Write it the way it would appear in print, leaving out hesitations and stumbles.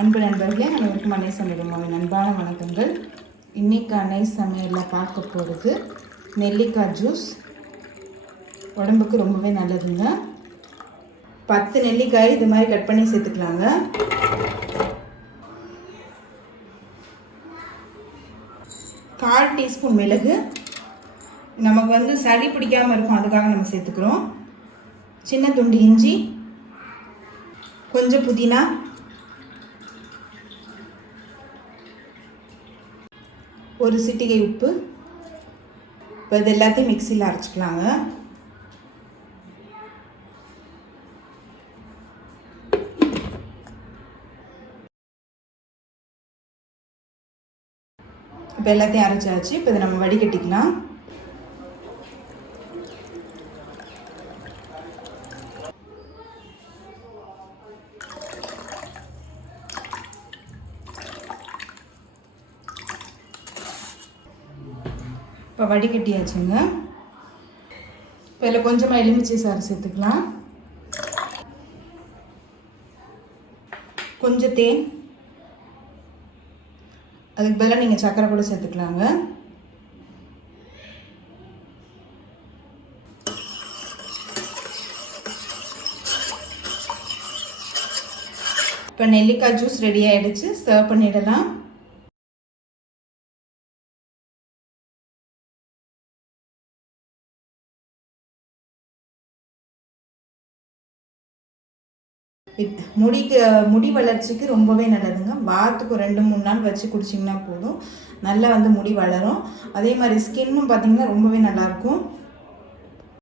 அன்பு நண்பர்களே, அனைவருக்கும் அன்னை சமையல் அன்பான வணக்கங்கள். இன்றைக்கி அன்னை சமையலில் பார்க்க போகிறது நெல்லிக்காய் ஜூஸ். உடம்புக்கு ரொம்பவே நல்லதுங்க. 10 நெல்லிக்காய் இது மாதிரி கட் பண்ணி சேர்த்துக்கலாங்க. கால் டீஸ்பூன் மிளகு, நமக்கு சளி பிடிக்காமல் இருக்கும், அதுக்காக நம்ம சேர்த்துக்கிறோம். சின்ன துண்டு இஞ்சி, கொஞ்சம் புதினா, ஒரு சிட்டிகை உப்பு. இப்போ இது எல்லாத்தையும் மிக்சியில் அரைச்சிக்கலாங்க. இப்போ எல்லாத்தையும் அரைச்சாச்சு. இப்போ இதை நம்ம வடிகட்டிக்கலாம். இப்போ வடிகட்டியாச்சுங்க. இப்போ இதில் கொஞ்சமாக எலுமிச்சை சாறு சேர்த்துக்கலாம். கொஞ்சம் தேன், அதுக்கு பதிலாக நீங்கள் சர்க்கரை கூட சேர்த்துக்கலாங்க. இப்போ நெல்லிக்காய் ஜூஸ் ரெடி ஆகிடுச்சு. சர்வ் பண்ணிடலாம். முடி வளர்ச்சிக்கு ரொம்பவே நல்லதுங்க. வாரத்துக்கு 2-3 நாள் வச்சு குடிச்சிங்கன்னா போதும். நல்லா முடி வளரும். அதே மாதிரி ஸ்கின்னும் பார்த்திங்கன்னா ரொம்பவே நல்லாயிருக்கும்.